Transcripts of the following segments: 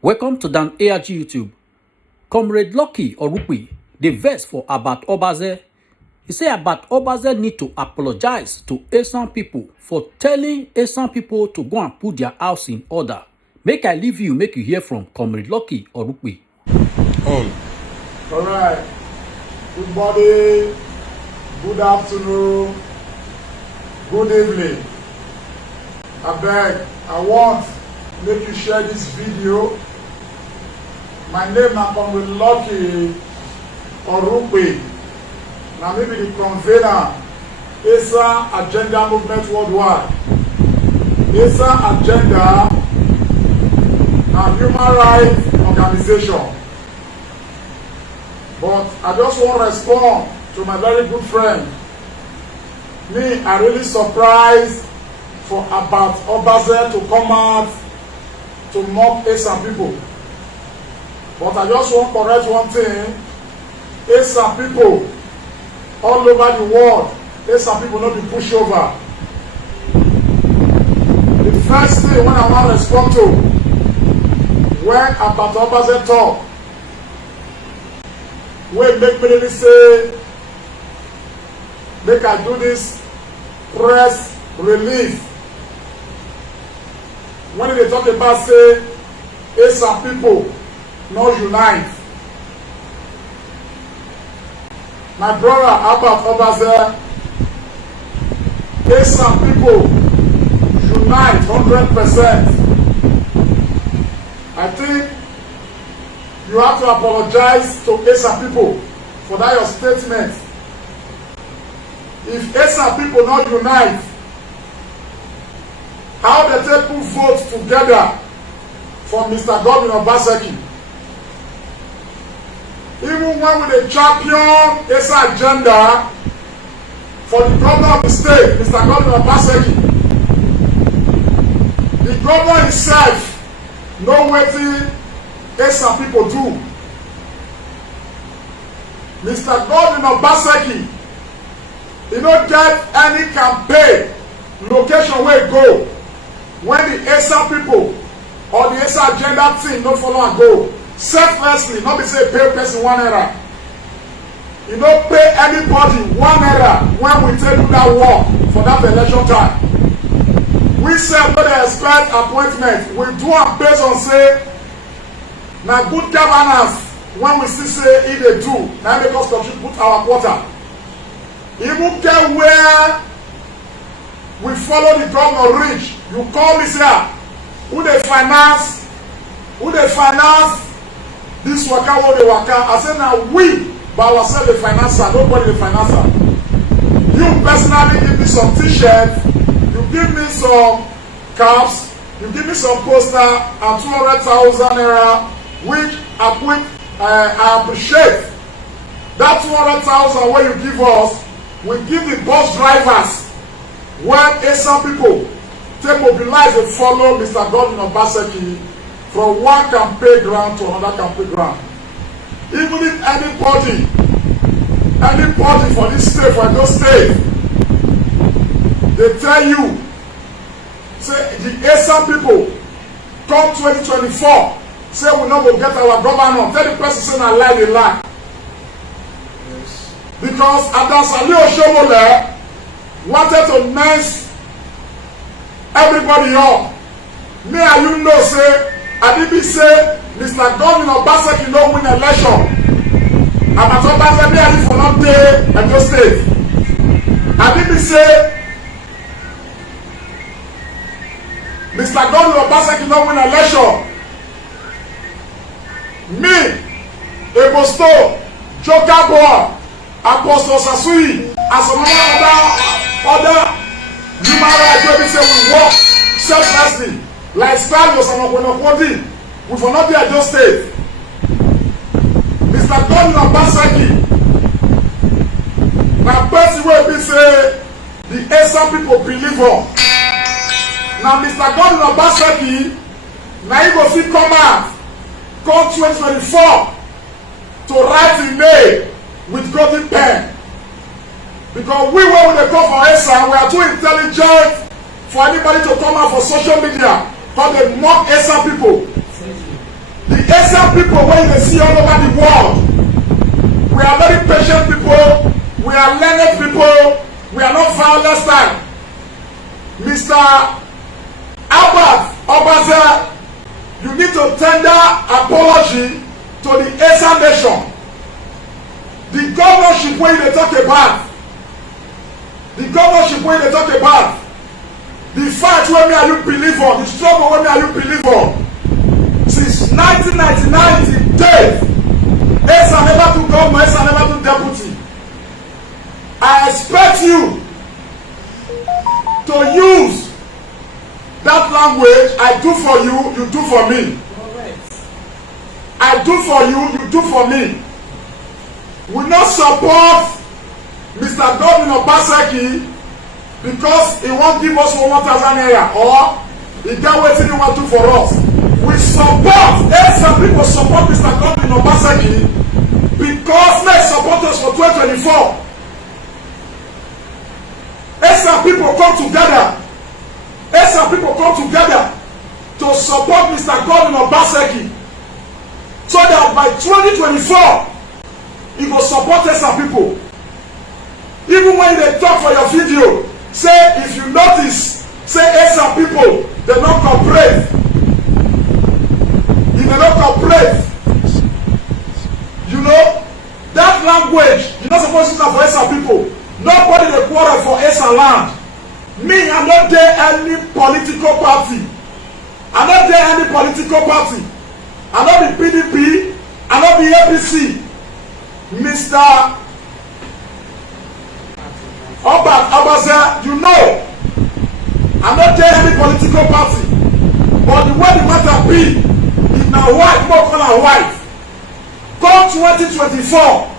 Welcome to Dan ARG YouTube. Comrade Lucky Orukpe, the verse for Abat Obaze. He say Abat Obaze need to apologize to Esan people for telling Esan people to go and put their house in order. Make I leave you, make you hear from Comrade Lucky Orukpe. All right. Good morning, good afternoon, good evening. I want to make you share this video. My name is Comrade Lucky Orukpe. Now maybe the convener, ESA Agenda Movement Worldwide. ESA Agenda, a human rights organization. But I just want to respond to my very good friend. Me, I really surprised for Abat Obaze to come out to mock Esan people. But I just want to correct one thing. Esan people all over the world, Esan people not be pushover. The first thing when I want to respond to, when Abat Obaze talk, when make me say, make I do this press release. When they talk about say, Esan people not unite. My brother Abat Obaze, Esan people unite 100%. I think you have to apologize to Esan people for that your statement. If Esan people not unite, how they take put votes together for Mr. Godwin Obaseki? Even when we the champion Esan agenda for the governor of the state, Mr. Godwin Obaseki, the governor himself know wetin Esan people do. Mr. Godwin Obaseki, he don't get any campaign location where he go when the Esan people or the Esan agenda team don't follow and go. Selflessly, not be say pay person 1 naira. You don't pay anybody 1 naira when we take do that work for that election time. We say no dey expect appointment. We do am based on say na good governance. When we see say e dey do, na make us contribute our quota. Even get where we follow the governor reach, you call me say who dey finance this waka wey dey waka. I say na we by ourselves dey finance am, nobody dey finance am. You personally give me some t-shirt, you give me some caps, you give me some poster and 200,000 naira, which I appreciate. That 200,000 wey you give us, we give the bus drivers when Esan people take mobilize and follow Mr. Godwin Obaseki from one campaign ground to another campaign ground. Even if anybody for this state, for those state, they tell you, say the Esan people come 2024, say we not go get our governor. Tell the person say na lie, they lie. Yes. Because Adasali Oshomole wanted to mess everybody up. Me and you know say Adibi say Mr. Godwin Obaseki no win election. Abat Obaze me and you for not dey Edo State. Adibi say Mr. Godwin Obaseki no win election. Me, Ebosto, Joker Boy, Apostle Sasui, and some other human rights wey be say we work selflessly. Like Spanish or we for not be at Edo State. Mr. Godwin Obaseki, na person wey be say the Esan people believe on. Now Mr. Godwin Obaseki, na he go fit come out, come 2024 to write him name with golden pen. Because we when they come for Esan, we are too intelligent for anybody to come out for social media because they mock Esan people. The Asian people wey you dey see all over the world, we are very patient people, we are learned people, we are not violent style. Mr. Albert Obaze, you need to tender apology to the Asian nation. The governorship wey you dey talk about, the governorship wey you dey talk about, the fight wey me and you believe on, the struggle wey me and you believe on, since 1999 till date, Esa never do governor, Esa never do deputy. I expect you to use that language. I do for you, you do for me. I do for you, you do for me. We not support Mr. Godwin Obaseki because he won't give us 1,000 naira or he get wetin he want to do for us. We support, some people support Mr. Godwin Obaseki because they support us for 2024. Some people come together. Some people come together to support Mr. Godwin Obaseki so that by 2024 he go support some people. Even when they talk for your video, say if you notice, say some people they not cooperate. If they don't cooperate, you know that language you're not supposed to use for some people. Nobody dey quarrel for Esa land. Me, I no dey any political party. I no dey any political party. I no be PDP. I no be APC. Mr. Obaze, you know, I no dey any political party. But the way the matter be, if na wife, no call her wife. Come 2024.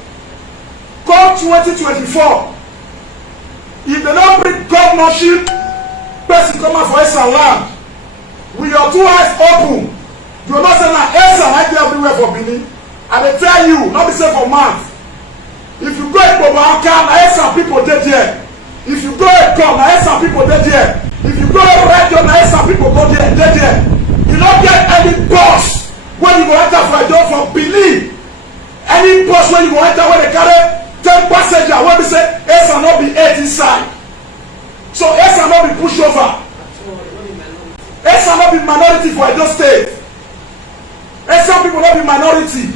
Come 2024. If they don't bring governorship, person come out for Esa land, with your two eyes open, you will not say na Esa like everywhere for Benin. And they tell you, not be say for months. If you go Ikpoboaka, na Esa people dey there. If you go Ekom, na Esa people dey there. If you go Radio, na Esa people go there, dey there. You don't get any bus when you go enter for a door for Benin. Any bus when you go enter where they carry 10 passengers wey be say Esa no be 8 inside. So Esa no be pushover. Esa no be minority for Edo State. Esa people no be minority.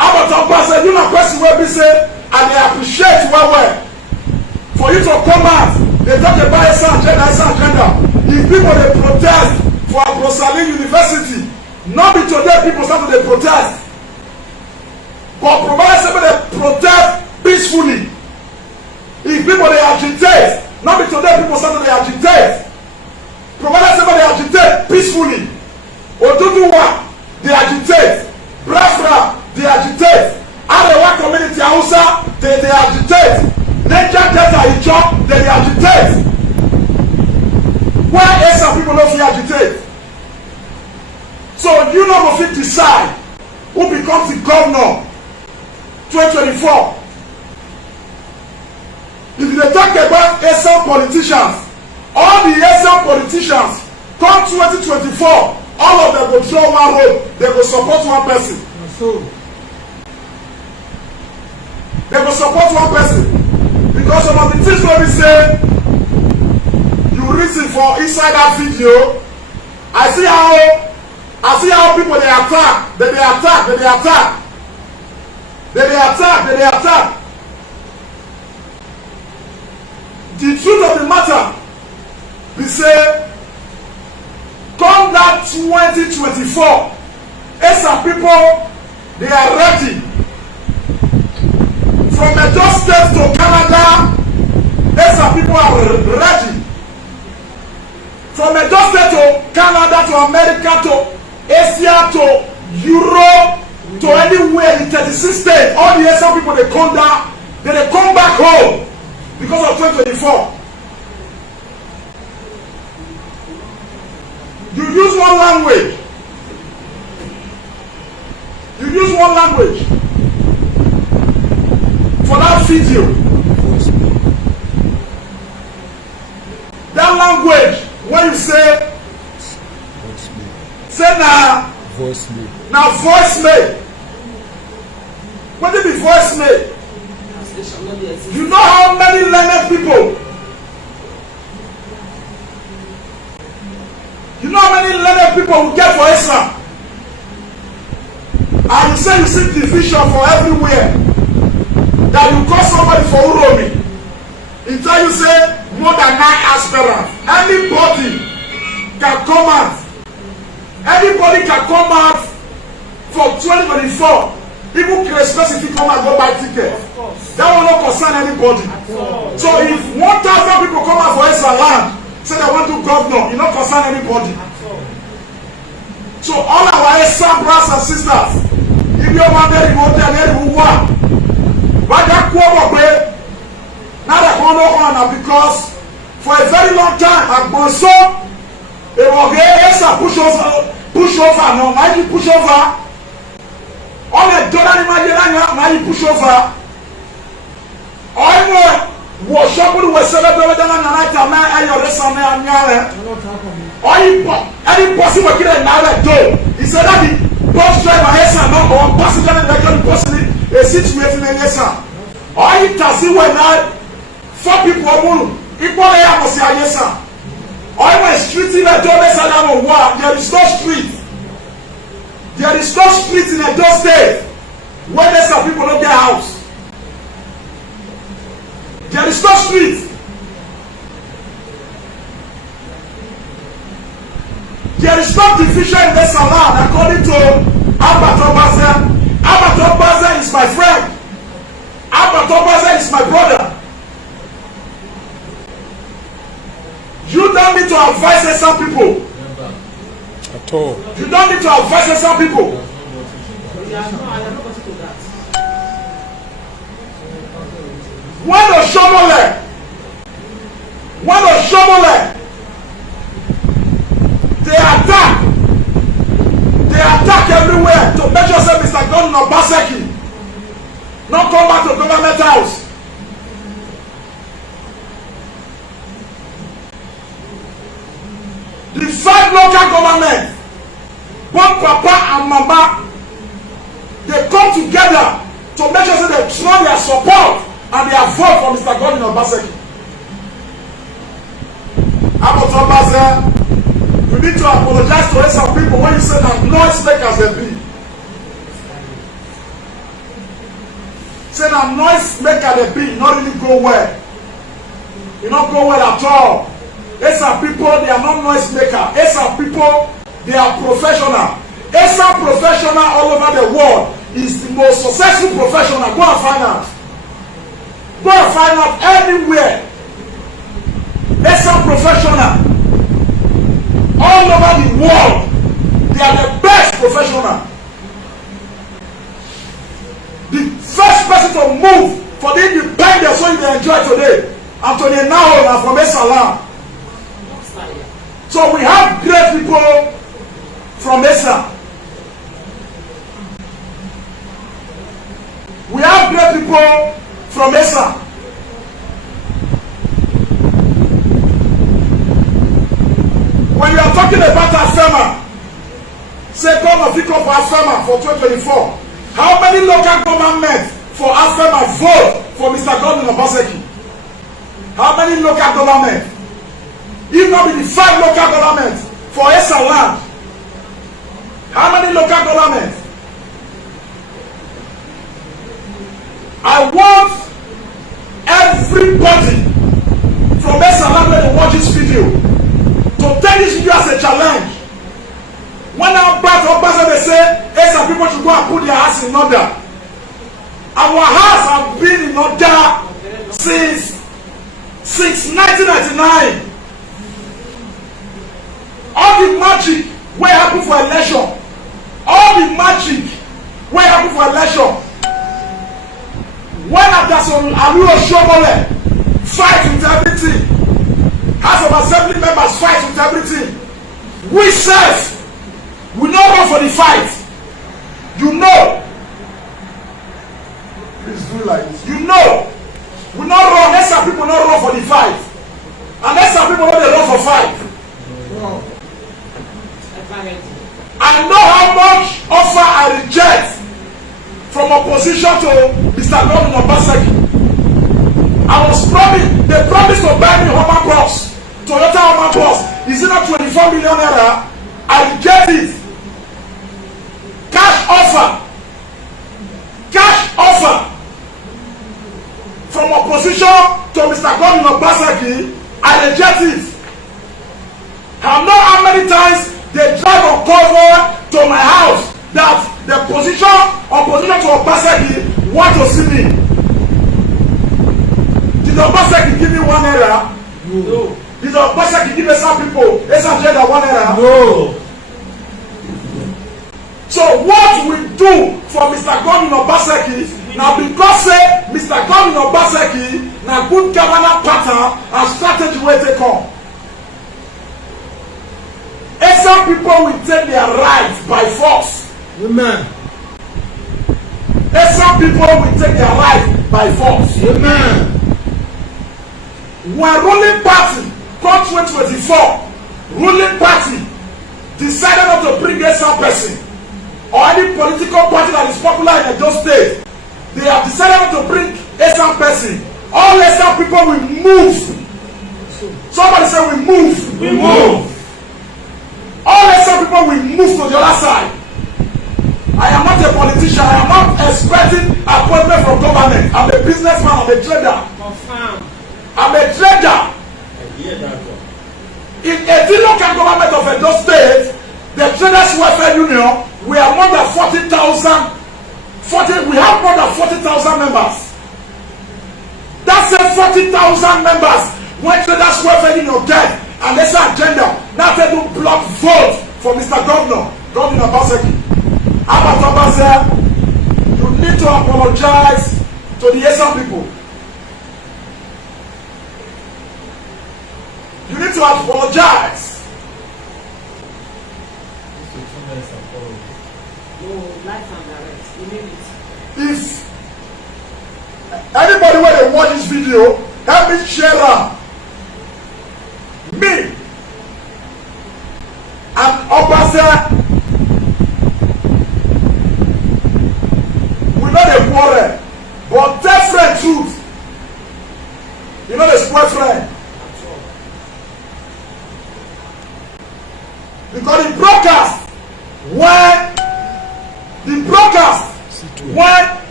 Albert Obaze, you na person wey be say and dey appreciate well for you to come out dey talk about Esa agenda. If people dey protest for Abrosali University, no be today people start to dey protest. But provided say they protest peacefully. If people they agitate, not be today people start to they agitate. Provided say they agitate peacefully. Oduduwa they agitate. Biafra they agitate. Arewa community Hausa they agitate. Niger Delta Ijaw they agitate. Why Esa people no fit agitate? So you no go fit decide who becomes the governor 2024. If you talk about Esa politicians, all the Esa politicians come 2024, all of them go draw one road, they go support one person. They go support one person. Because some of the things wey be say you reason for inside that video, I see how people they attack. The truth of the matter be say come that 2024, Esa people they are ready. From Edo State to Canada, Esa people are ready. From Edo State to Canada to America to Asia to Europe to anywhere in 36 states, all the Esa people they come down, they come back home because of 2024. You use one language. For that video. That language when you say na voicemail. Na voicemail. Wetin be voicemail? You know how many learned people? You know how many learned people we get for Islam? And you say you see division for everywhere. That you call somebody for Uromi. He tell you say more than 9 aspirants. Anybody can come out. Anybody can come out for 2024. Even Christmas if you come and go buy ticket. That will not concern anybody. So if 1,000 people come out for Islam land, say they want to governor, it not concern anybody. So all our Islam brothers and sisters, if you want to remote and every one, but that quarter break, now they come on because for a very long time, Agbonso, they will get Islam push over, no, might push over. All the dollar imagine push over. All the worship we celebrate the night and I your rest and any person working in another door. He said that the bus driver has or passenger and person a situation in yes. All you can see when I 4 people are equal was yes. All my street in a door there is no street. There is no street in a door state where there's some people not their house. There is no street. There is no division in this land according to Albert Obaze. Albert Obaze is my friend. Albert Obaze is my brother. You don't need to advise some people. At all. You don't need to advise some people. When the Shomole, they attack everywhere to make sure say Mr. Governor Obaseki not come back to government house. The 5 local governments, both Papa and Mama, they come together to make sure they throw their support and their vote for Mr. Governor Obaseki. Albert Obaze, you need to apologize to some people when you say that noise makers they be. Say that noise maker they be, not really go well. You not go well at all. Some people, they are not noise maker. Some people, they are professional. Some professional all over the world is the most successful professional. Go and find out. Go and find out anywhere. Some professional all over the world. They are the best professional. The first person to move for the independence what they enjoy today, Anthony Nao from Esalam. So we have great people from Esa. We have great people from Esa. When you are talking about Afema, say come of Iko for Afema for 2024. How many local governments for Afema vote for Mr. Governor Obaseki? How many local governments? If not be the 5 local governments for Esa land. How many local governments? I want everybody from Esa land when they watch this video to take this video as a challenge. When our Obaze they say Esa people should go and put their house in order. Our house have been in order since 1999. All the magic wey happen for election, all the magic wey happen for election, when Adason Aluo Shomole fight with everything, House of Assembly members fight with everything, we sef we no run for the fight. You know. Please do like this. You know. We no run. Let's have people not run for the fight. And let's have people not run for fight. No. I know how much reject from opposition to Mr. Godwin Obaseki. I was promised, they promised to buy me Hummer Bus, Toyota Hummer Bus. Is it not 24 million naira? I reject it. Cash offer from opposition to Mr. Godwin Obaseki. I reject it. I know how many times they drive on convoy to my house that the opposition to Obaseki want to see me. Did Obaseki give me 1 naira? No. Did Obaseki give some people, some gender 1 naira? No. So what we do for Mr. Godwin Obaseki now, because say Mr. Godwin Obaseki na good governance pattern and strategy wey take come. Some people will take their rights by force. Amen. Some people will take their rights by force. Amen. When ruling party come 2024, ruling party decided not to bring some person or any political party that is popular in Edo State, they have decided not to bring some person. All some people will move. Somebody say we move. We move. All some people will move to the other side. I am not a politician. I am not expecting appointment from government. I'm a businessman. I'm a trader. Confirm. I'm a trader. In a local government of Edo State, the Traders Welfare Union, we have more than 40,000. We have more than 40,000 members. That's a 40,000 members when Traders Welfare Union get and there's an agenda. Now they do block vote for Mr. Governor, Godwin Obaseki. Abat Obaseki, you need to apologize to the Esan people. You need to apologize. No, life and direct. You need it. If anybody when they watch this video, help me share am. Me and Obaseki, we know dey quarrel, but tell friend truth. You know the spoil friend. Because the broadcast when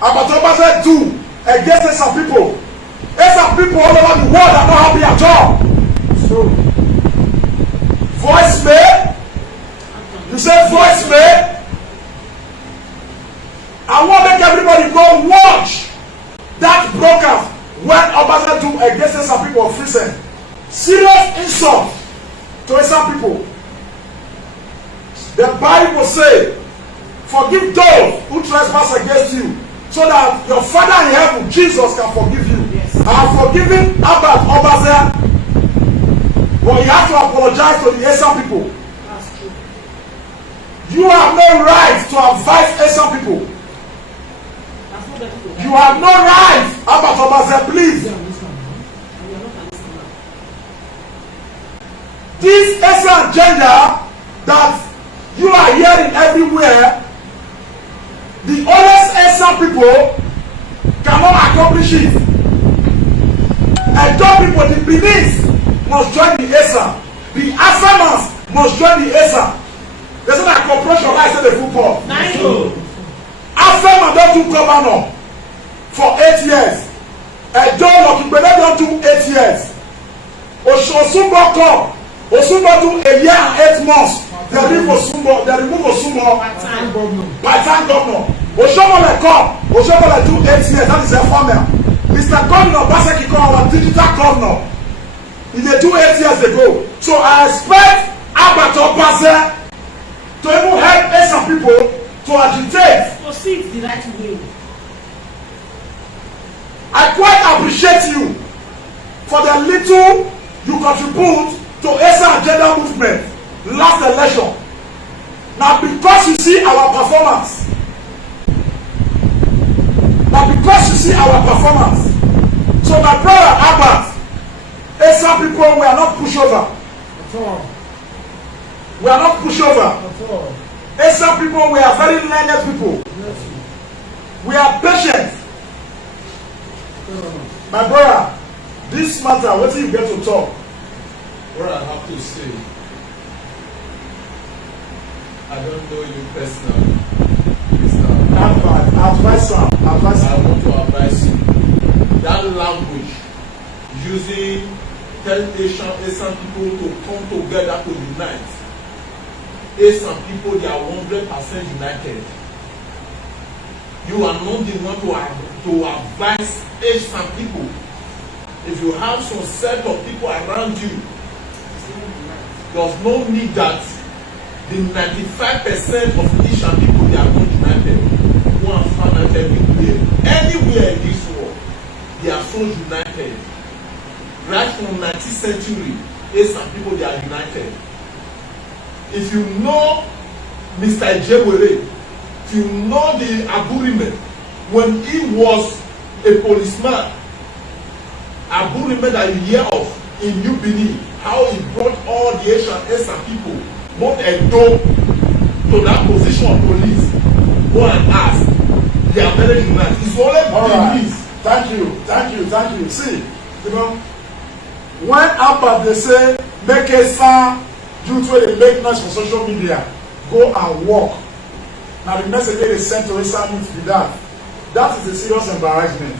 Obaseki do against some people. Some people all over the world are not happy at all. So voicemail, you say voicemail. I want to make everybody go watch that broadcast when Obaseki do against some people of prison. Serious insult to some people. The Bible say, forgive those who trespass against you, so that your Father in heaven, Jesus, can forgive you. Yes. I have forgiven Abat Obaseki, but you have to apologize to the Esan people. That's true. You have no right to advise Esan people. That's not the people. You have no right, Abat Obaseki, please. You are not an Islam. This Esan agenda that you are hearing everywhere, the honest Esan people cannot accomplish it. Edo people, the Benis must join the Esan. The Asamans must join the Esan. There's not a corporation like say the football. Asaman don do governor for 8 years. Edo Lokipele don do 8 years. Osumbo come. Osumbo do a year and 8 months. They remove Osumbo part-time governor. Oshomole come. Oshomole do 8 years. That is a former. Mr. Governor Obaseki come our digital governor. He dey do 8 years ago. So I expect Abat Obaseki to even help some people to agitate. To see the right way. I quite appreciate you for the little you contribute to Esan agenda movement last election. Now because you see our performance. So my brother Abat, Esan people we are not pushover. We are not pushover. Asian people, we are very learned people. We are patient. My brother, this matter, what do you get to talk? What I have to say, I don't know you personally, Mr. Advise I want to advise you. That language, using tell Asian people to come together to unite. Asian people, they are 100% united. You are not the one to advise Asian people. If you have some set of people around you, there's no need that the 95% of Asian people, they are not united. Go and find out everywhere. Anywhere in this world, they are so united. Right from 19th century, Asian people, they are united. If you know Mr. Ejewere, if you know the Aburime, when he was a policeman, Aburime that you hear of in New Benin, how he brought all the Asian people, both Edo, to that position of police. Go and ask. They are very united. It's only police. Thank you. See, you know, when Abba they say make a sound due to the make noise for social media, go and walk. Now the message they sent to Asian youth be that. That is a serious embarrassment.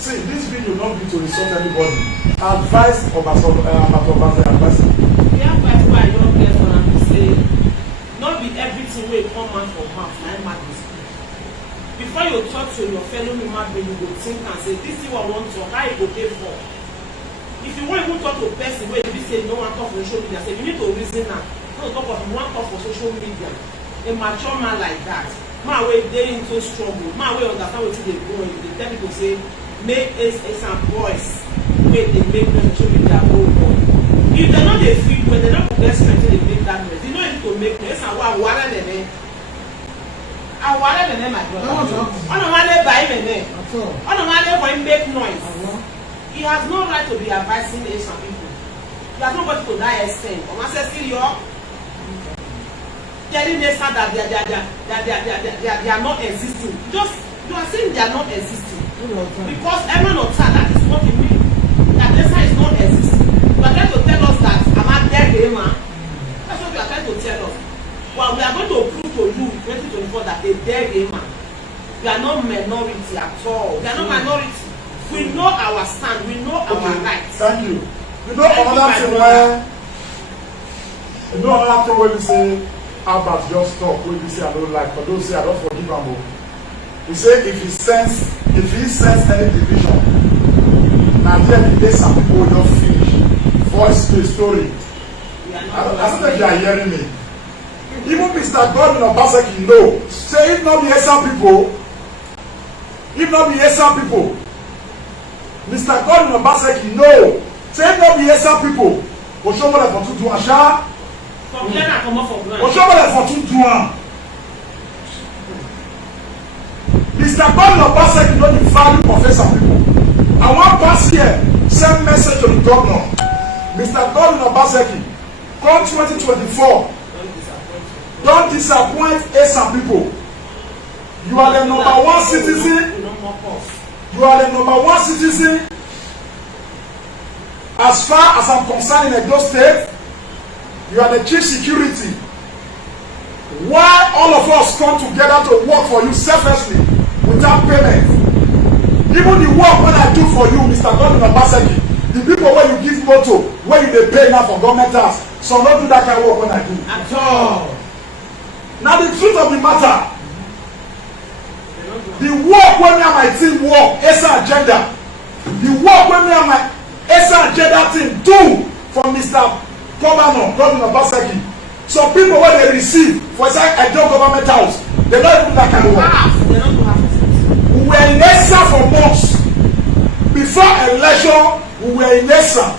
See, this video not be to insult anybody. Advise about advice. We have fight why I don't get for them to say, not be everything will come out from mouth, like madness. Before you talk to your fellow human being, you go think and say, this is what I want to talk, how you go pay for. If you want to talk to a person where you say no one talk for social media, say you need to reason now. No talk of you want talk for social media. A mature man like that, man wey dey into struggle, man wey understand wetin dey go on, dey tell people say make some boys wey dey make noise social media go on. If dem no dey feel well, dem no go get strength to dey make that noise. You no need to make noise. Ẹ̀sán wa awara nene my brother. Ọ̀nà wa lè bá yín nene. Ọ̀nà wa lè for him make noise. He has no right to be advising Asian people. He has no right to that extent. Ọmọ ṣe sí yọ. Telling Asian that they are not existing. Just you are saying they are not existing. Because everyone of that is what it means. That Asian is not existing. You are trying to tell us that I'm not there, man. That's what you are trying to tell us. Well, we are going to prove to you in 2024 that a dead man. We are not minority at all. We are not minority. We know our stand. We know our rights. Thank you. You know another thing where you say Albert just talk, when you say I don't like, but don't say I don't forgive him. He say if he sense any division, now there be some people will not finish. Voice to a story. I don't know if you are hearing me. Even Mr. Godwin Obaseki know. Say if not the Asian people, Mr. Godwin Obaseki know. Say if not the Asian people, Oshomole for 2 Asha. Oshomole for 2 Mr. Godwin Obaseki know the value of Asian people. I want pass here, send message to the governor. Mr. Godwin Obaseki, come 2024. Don't disappoint Asian people. You are the number one citizen. You are the number one citizen. As far as I'm concerned in Edo State, you are the chief security. Why all of us come together to work for you selflessly without payment? Even the work when I do for you, Mr. Godwin Obaseki, the people where you give photo, where you dey pay now for government tax, so don't do that kind of work when I do. At all. Now the truth of the matter, the work when me and my team work, ESA agenda, the work when me and my ESA agenda team do for Mr. Governor Godwin Obaseki, some people when they receive for inside Edo government house, they don't even do that kind of work. We were in ESA for months. Before election, we were in ESA.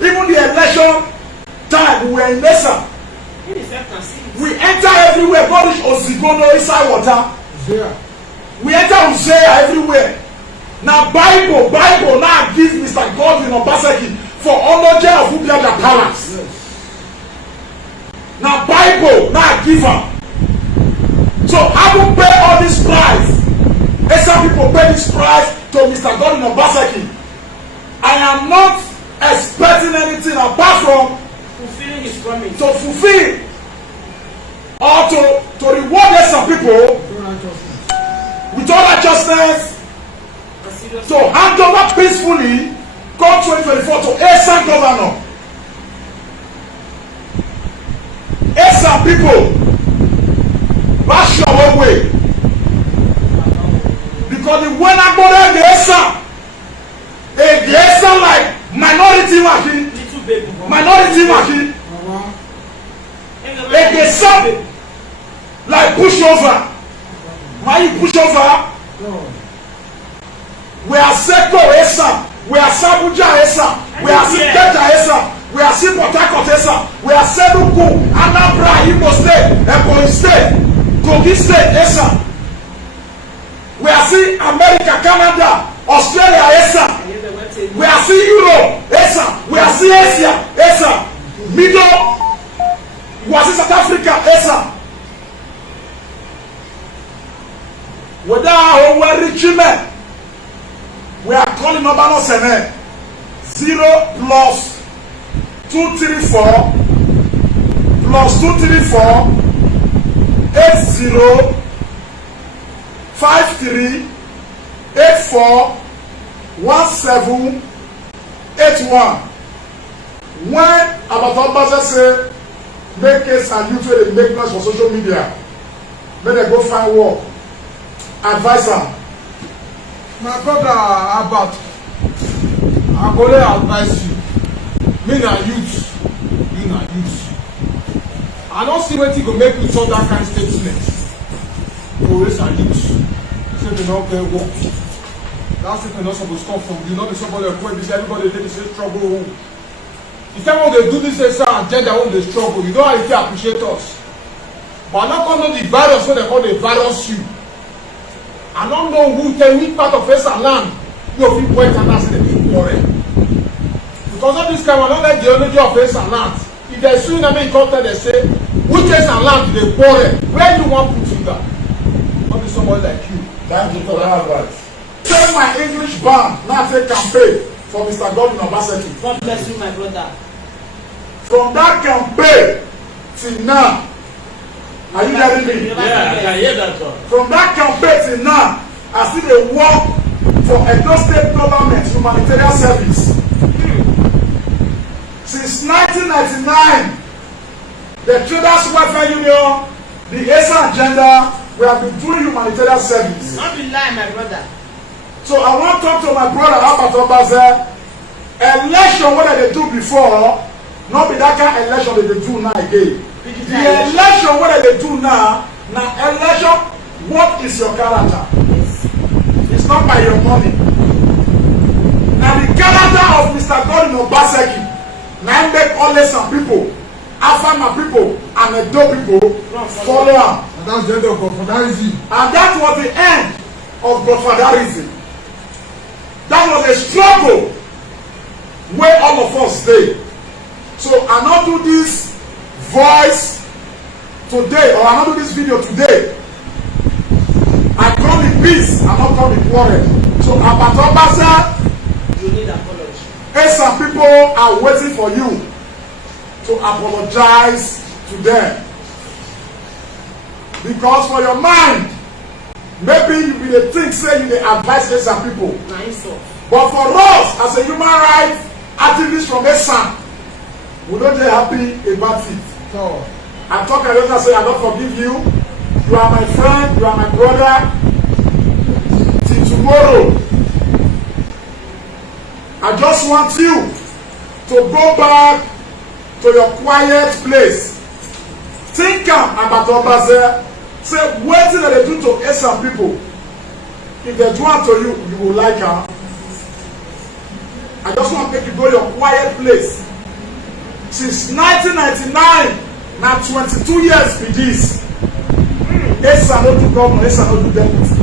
Even the election time, we were in ESA. We enter everywhere. God is Ozigono inside water. We enter Uzea everywhere. na Bible now give Mr. Godwin Obaseki for Oloje of Ubiaga Palace. Na Bible now give am. So I will pay all this price. And some people pay this price to Mr. Godwin Obaseki. I am not expecting anything apart from fulfilling his promise. To fulfill or to reward some people with all righteousness, to hand over peacefully come 2024 to Esan governor. Esan people bash your way because the one I go there the Esan like minority machine. Minority machine. They sound like pushover. Why you pushover? We are Seko Esa. We are Sabuja Esa. We are Sikeja Esa. We are Port Harcourt Esa. We are Senuku, Anambra, Imo State, Ebonyi State, Kogi State Esa. We are see America, Canada, Australia Esa. We are see Europe Esa. We are see Asia Esa. Middle. We are see South Africa Esa. Whether our regime, we are calling Obano Sene 0 plus 234 plus 234 80 53 84 17 81. When Abato Obasa say make case and you try to make noise for social media, make them go find work. Advise am. My brother Abat, I go there advise you. Me na youth, you na youth. I don't see wetin go make you talk that kind of statement. To raise a youth, say they no get work. That statement not supposed to come from you. Not be somebody wey be say everybody dey say struggle. The time when they do this agenda when they struggle, you don't have to appreciate us. But I no come know the virus wey they call the virus you. I don't know who tell which part of Esa land you fit point and say the big quarrel. Because of this kind, I don't like the energy of Esa land. If they sue them, they come tell they say, which Esa land do they quarrel? Where you want put finger? Not be somebody like you. Thank you for that advice. Tell my English band now take campaign for Mr. Godwin Obaseki. God bless you, my brother. From that campaign till now, are you hearing me? Yeah, I can hear that one. From that campaign till now, I see the work for Edo State Government Humanitarian Service. Since 1999, the Traders Welfare Union, the Esa agenda, we have been doing humanitarian service. Not be lie, my brother. So I want to talk to my brother Abato Obasa. Election what they do before, not be that kind of election that they do now again. The election what they do now election, what is your character? It's not by your money. Now the character of Mr. Godwin Obaseki now make only some people, Afama people and Edo people follow am. And that's the end of godfatherism. And that was the end of godfatherism. That was a struggle where all of us stay. So I not do this voice today, or I not do this video today. I come in peace, I not come in quarrel. So Abato Obasa, You need apology. some people are waiting for you to apologize to them. Because for your mind, maybe you be the think say you dey advise some people. Na insult. But for us as a human rights activist from Esan, we don't dey happy about it. So, I talk a lot and say I don't forgive you. You are my friend, you are my brother. Till tomorrow. I just want you to go back to your quiet place. Think about Obasa. Say wetin dem dey do to Esan people. If they do am to you, you will like am. I just want to make you go your quiet place. Since 1999, na 22 years be this. Esan no do governor, Esan no do deputy.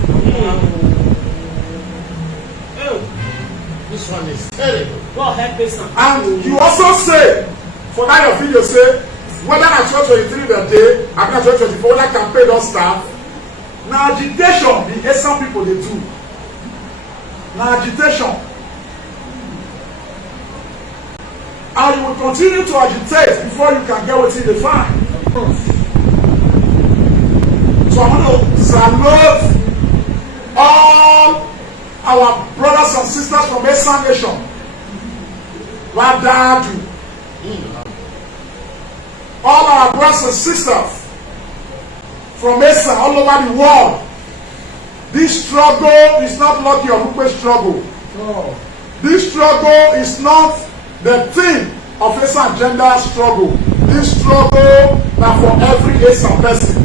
This one is terrible. God help us. And you also say, for that your video say, whether na 2023 the day, abi na 2024, whether campaign don start, na agitation the Esan people dey do. Na agitation. And you will continue to agitate before you can get wetin you dey find. So I want to salute all our brothers and sisters from Esan Nation. Wadadu. All our brothers and sisters from Esan all over the world. This struggle is not Lucky Orukpe struggle. No. This struggle is not the thing of Esan gender struggle. This struggle na for every Esan person.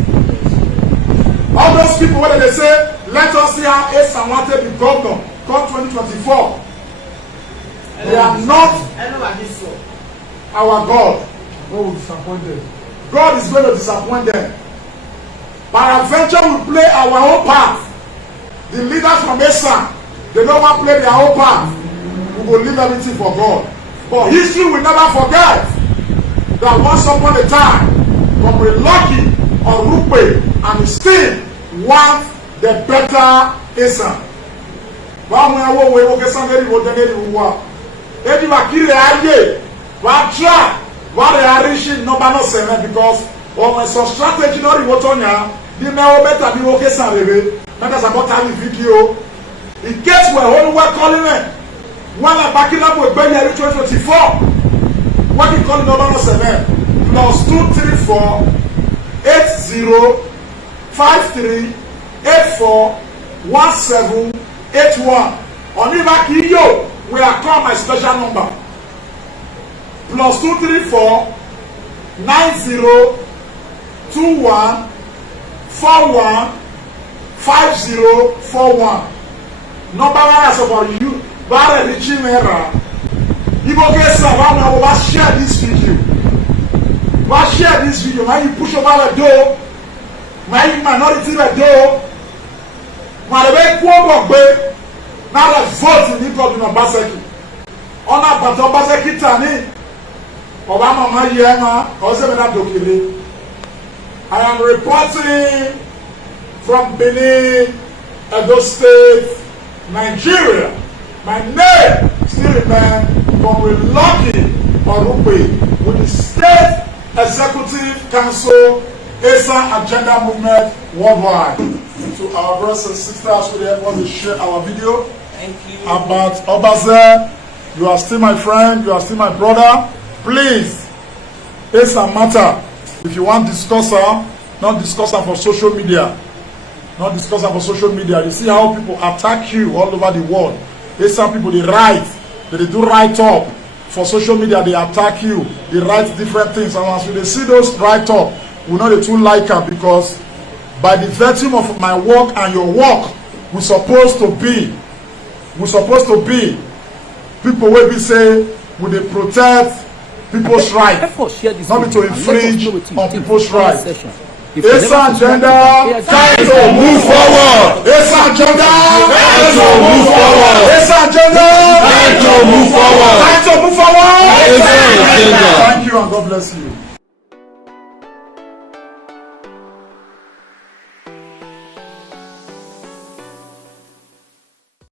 All those people wey dey say, let us see how Esan wan take be governor come 2024. They are not our God. God will disappoint them. God is going to disappoint them. Peradventure will play our own part. The leaders from Esan, they don't want to play their own part. We will leave everything for God. But history will never forget that once upon a time, Comrade Lucky Orukpe and his team want the better Esan. Báwo ni wo wo kẹsàn lórí wo dẹ́lẹ́ ìwú wa? Ebi wa kiri ayé wa try wa rẹ̀ àríṣì nọ́mbà náà sẹ̀mẹ̀ because ọmọ ẹ̀sọ́ strategy náà rí wo tó yàn bí mẹ́wọ́ bẹ́tà bí wo kẹsàn rere mẹ́ta sàkọ́tà ní fídíò. In case we're only calling it, when I back it up with Benny 2024, what you call nọ́mbà náà sẹ̀mẹ̀ +234 80 53 84 17 81. On Ivakiyo, we are called my special number. +234 90 21 41 5041. Number one is about you. Bare the chimera. Ibo Kesa, one will share this video. We'll share this video. When you push over the door, when you minority the door, when they go back, now the vote in the government of Obaseki. On a but Obaseki Tani, Obama Mayema, Osemena Dokile. I am reporting from Benin, Edo State, Nigeria. My name still remains Comrade Lucky Orukpe with the State Executive Council Esan Agenda Movement Worldwide. To our brothers and sisters who they want to share our video. Thank you. About Obaze, you are still my friend, you are still my brother. Please, Esan matter. If you want to discuss her, not discuss her for social media. Not discuss her for social media. You see how people attack you all over the world. Esan people, they write, they do write up. For social media, they attack you. They write different things. And as they see those write up, we know they too like her because by the virtue of my work and your work, we're supposed to be people will be say, will they protect people's rights, not be to infringe on people's rights. Esan agenda, time to move forward. Esan agenda, time to move forward. Esan agenda, time to move forward. Time to move forward. Thank you and God bless you.